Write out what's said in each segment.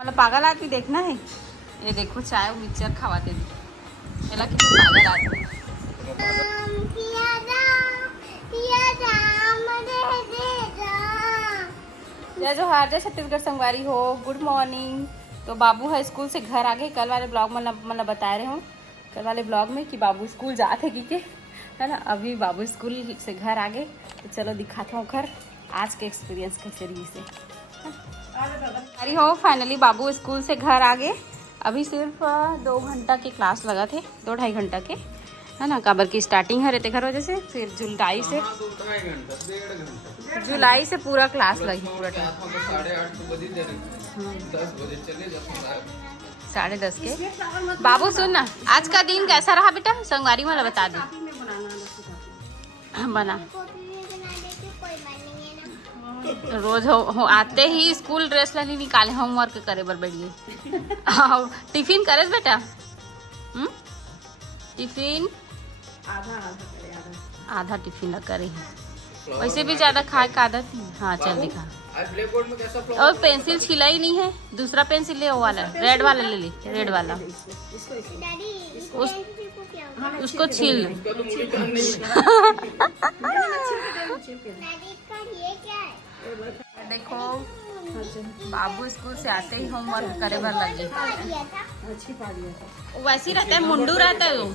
मला पागल आदमी देखना है। ये देखो चाय और मिक्सचर खवाते थे। एला किती पागल आदमी। जय जोहार, जय छत्तीसगढ़ संगवारी हो। Good morning. तो बाबू है स्कूल से घर आ गए। कल वाले ब्लॉग में मतलब बता रहे हूँ कल वाले ब्लॉग में कि बाबू स्कूल जाते कि है ना। अभी बाबू स्कूल से घर आ गए तो चलो दिखाता हूँ घर आज के एक्सपीरियंस कैसे रही से। अरे हो फाइनली बाबू स्कूल से घर आ गए। अभी सिर्फ 2 घंटा के क्लास लगा थे, 2-2.5 घंटा के है ना। काबर की स्टार्टिंग है रहते घर वजह से, फिर जुलाई से पूरा क्लास लगी पूरा टाइम 10:30 के। बाबू सुन ना, आज का दिन कैसा रहा बेटा? संगवारी वाला बता दे। बना रोज हो आते ही स्कूल ड्रेस लानी निकाले होमवर्क करे बर बैठिए। टिफिन करे बेटा? टिफिन आधा टिफिन न करे है। वैसे भी ज्यादा खाए का आदत नहीं। हाँ चल दिखा। और पेंसिल छिला ही नहीं है। दूसरा पेंसिल ले, वो वाला रेड वाला ले ले, रेड वाला उसको छील। देखो बाबू स्कूल से आते ही होमवर्क करे बर लगे। वैसे ही रहता है, मुंडू रहता है वो।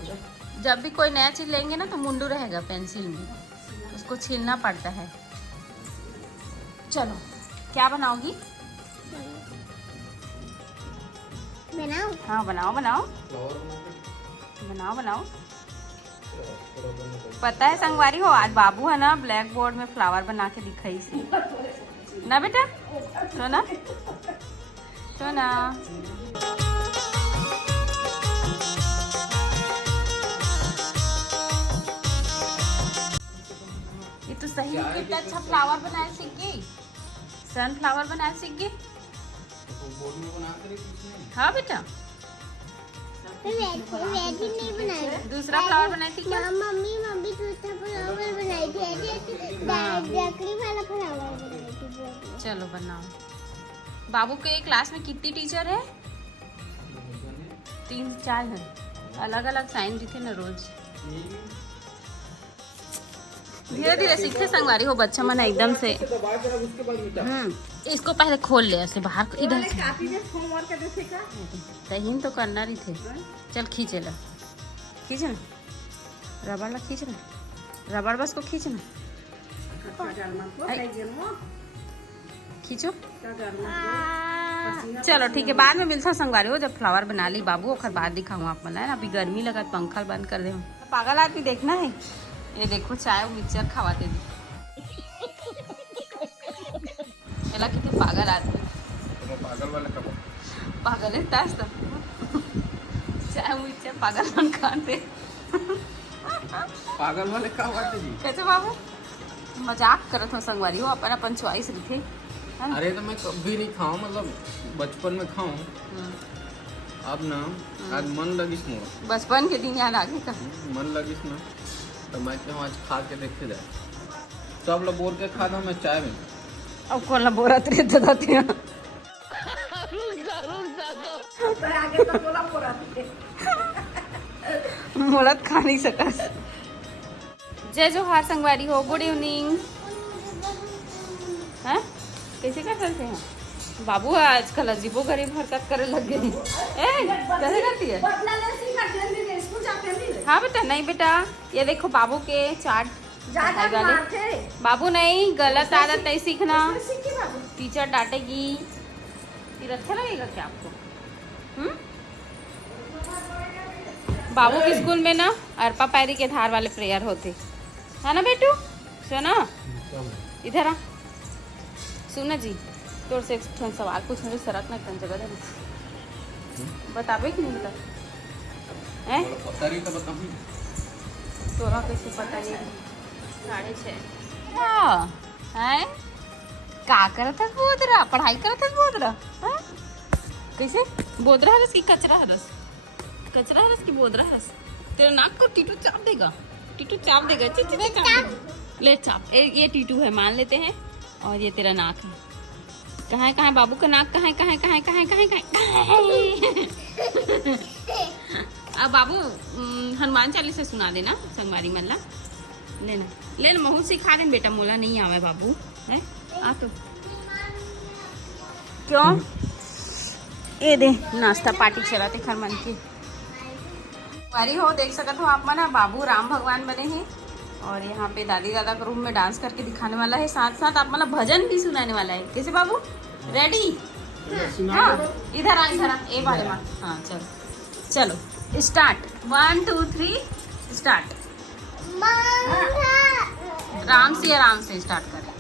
जब भी कोई नया चीज लेंगे ना तो मुंडू रहेगा पेंसिल में, उसको छीलना पड़ता है। चलो क्या बनाओगी? बनाओ। हाँ बनाओ बनाओ बनाओ बनाओ। पता है संगवारी हो, आज बाबू है ना ब्लैक बोर्ड में फ्लावर बना के दिखाई से ना बेटा। सोना सोना ये तो सही में कितना अच्छा फ्लावर बनाए सीख गई। सनफ्लावर बनाए सीख गई। हाँ बेटा नहीं बनाया। दूसरा फ्लावर बनाई थी क्या? मम्मी दूसरा फ्लावर बनाई थी, लकड़ी वाला फ्लावर बनाई थी। चलो बनाओ। बाबू के क्लास में कितनी टीचर है? 3-4 है। अलग अलग साइन दिखे ना रोज। धीरे धीरे सीखे संगवारी हो बच्चा मन एकदम से। इसको पहले खोल ले ऐसे बाहर इधर से। तहीन तो करना ही थे। चल खींचे ला, खींच ना रबड़ ला, खींच ना रबड़ बस को खींच ना, खींचो। चलो ठीक है, बाद में मिलता हूँ संगवारी हो जब फ्लावर बना ली बाबू। और बाद दिखाऊँ आप मन है ना। अभी गर्मी लगा, पंखा बंद कर दे। पागल आदमी देखना है। ये देखो चाय और मिक्सचर खवाते थे। एला किती पागल आदमी। पागल है तास तो चाय मिक्सचर पागल मन खाते। पागल वाले का बात जी? कैसे बाबू मजाक करत हो संगवारी हो, अपन अपन चॉइस रखे। अरे तो मैं कभी नहीं खाऊं, मतलब बचपन में खाऊं। अब ना आज मन लगिस मोर। बचपन के दिन याद आगे का मन लगिस ना तो मैं आज खा के देखे जाए। सब लोग बोल के खा दो, मैं चाय में। अब कौन ला बोरत रहते दाते मोलत खा नहीं सकस। जय जोहार संगवारी हो। Good evening. हैं कैसे क्या करते हैं बाबू? आजकल अजीबो गरीब हरकत करे लग गई। कैसे करती है? हाँ बेटा। नहीं बेटा, ये देखो बाबू के चार्ट वाले। बाबू नहीं, गलत आदत नहीं सीखना, टीचर डांटेगी। फिर अच्छा लगेगा क्या आपको? बाबू के स्कूल में ना अरपा पैरी के धार वाले प्रेयर होते है ना बेटू। सुना इधर आ, सुना जी तोर से एक सवाल पूछ मुझे सरक ना कन जगह बताबे कि नहीं बता? तोरा कैसे पता? ये 6:30 है। का करत है बोदरा? पढ़ाई करत है बोदरा? कैसे बोदरा हरस की कचरा हरस? कचरा हरस की बोदरा हरस? तेरा नाक को टीटू चाप देगा। टीटू चाप देगा। ले चाप। ये टीटू है मान लेते हैं, और ये तेरा नाक है। कहाँ है बाबू का नाक? कहाँ है? अब बाबू हनुमान चालीसा सुना देना संगवारी मल्ला। लेना महू सिखा देन बेटा, मोला नहीं आवे बाबू है। आ तो क्यों ये दे नाश्ता पार्टी चलाते खर मन की वारी हो। देख सकते हो आप मना बाबू राम भगवान बने हैं और यहाँ पे दादी दादा के रूम में डांस करके दिखाने वाला है, साथ साथ आप मतलब भजन भी सुनाने वाला है। कैसे बाबू रेडी? हाँ इधर आ ए वाले माँ। हाँ चलो स्टार्ट 1 2 3 स्टार्ट। राम से स्टार्ट करें।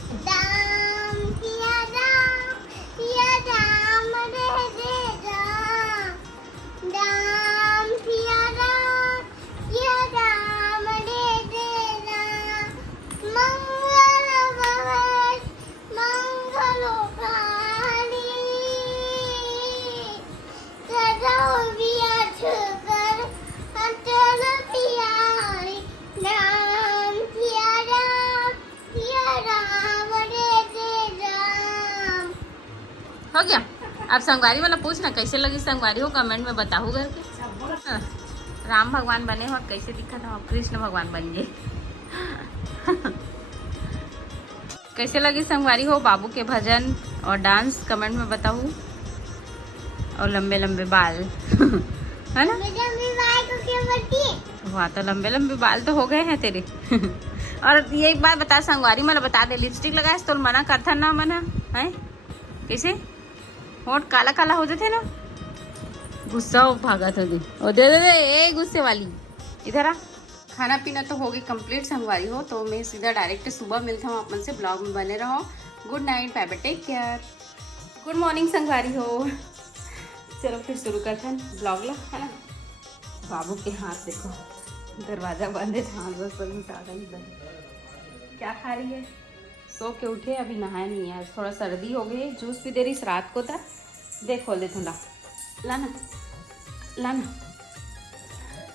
हो गया। अब संगवारी वाला पूछना कैसे लगी संगवारी हो, कमेंट में बताओ करके। राम भगवान बने हो और कैसे दिखा था, कृष्ण भगवान बन गए। कैसे लगी संगवारी हो बाबू के भजन और डांस, कमेंट में बताओ। और लंबे लंबे बाल है ना? वाह तो लंबे लंबे बाल तो हो गए हैं तेरे। और ये एक बात बता संगवारी मला बता दे, लिपस्टिक लगाए तो मना करता ना मना है? कैसे होठ काला काला हो जाते ना, गुस्सा हो भागा था ओ दे ए गुस्से वाली। इधर आ। खाना पीना तो होगी कंप्लीट संगवारी हो, तो मैं सीधा डायरेक्ट सुबह मिलता हूँ अपन से। ब्लॉग में बने रहो। Good night, bye bye, take care. Good morning संगवारी हो। चलो फिर शुरू करते हैं ब्लॉग ला, है ना? बाबू के हाथ देखो, दरवाजा बंद है, हाथ बस बंद। क्या खा रही है? सो के उठे, अभी नहाया नहीं है, थोड़ा सर्दी हो गई। जूस भी दे रही रात को था, देख खोल दे थोड़ा लाना।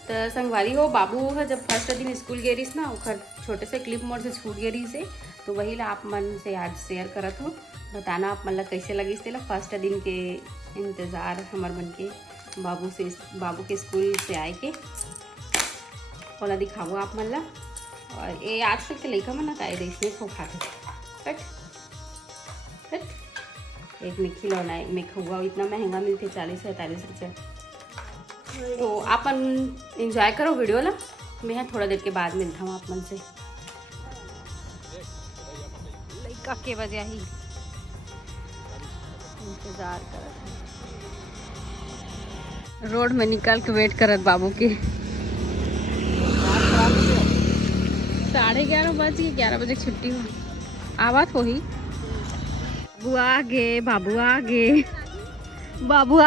तो संगवारी हो बाबू है जब फर्स्ट दिन स्कूल गए रहीस ना, ओखर छोटे से क्लिप मोड़ से छूट गए रही से, तो वही ला आप मन से आज शेयर करत हो। बताना आप मन ला कैसे लगी तेला फर्स्ट दिन के इंतज़ार हमार मन के बाबू के स्कूल से आए के ओला दिखाओ आप मन ला। और ये आजकल के लड़का मन का रेसने खो खाते हट। एक में खिलौना, एक में खुआ, इतना महंगा मिलते 40-45 रुपये। तो अपन इंजॉय करो वीडियो ला, मैं थोड़ा देर के बाद मिलता हूँ आप मन से। लड़का के वजह ही इंतजार कर, रोड में निकल के वेट करत बाबू के। 11:30 बज गए, 11 बजे छुट्टी हो। आवाज हो ही बाबू आ गए। बाबू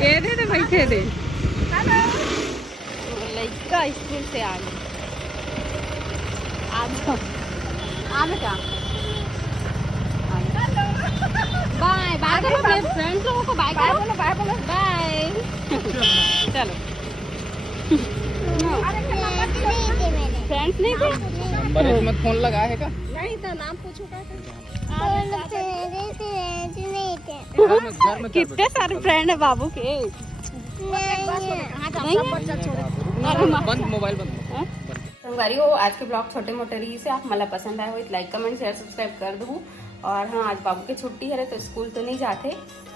ये दे बैठे दे। लड़का स्कूल से आ गए। आ बेटा बाय बाय करो अपने फ्रेंड्स लोगों को, बाय करो, बाय बोलो बाय। चलो फ्रेंड्स नहीं थे, नंबर में फोन लगा है का? नहीं था, नाम पूछो का कितने सारे फ्रेंड है बाबू के। बंद मोबाइल बंद। संगवारी हो आज के ब्लॉग छोटे मोटे रही से आप मला पसंद आए हो तो लाइक कमेंट शेयर सब्सक्राइब कर दो। और हाँ आज बाबू के छुट्टी है तो स्कूल तो नहीं जाते,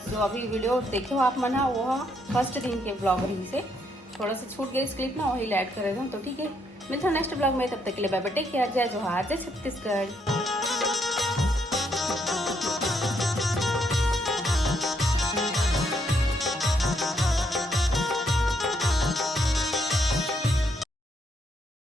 जो अभी वीडियो देखो आप मना वो फर्स्ट दिन के ब्लॉग रही से थोड़ा सा छूट गई क्लिप ना, वही ऐड कर तो ठीक है। मिलता हूँ नेक्स्ट ब्लॉग में, तब तक के लिए बाय बाय, टेक केयर। जय जोहार, जय छत्तीसगढ़।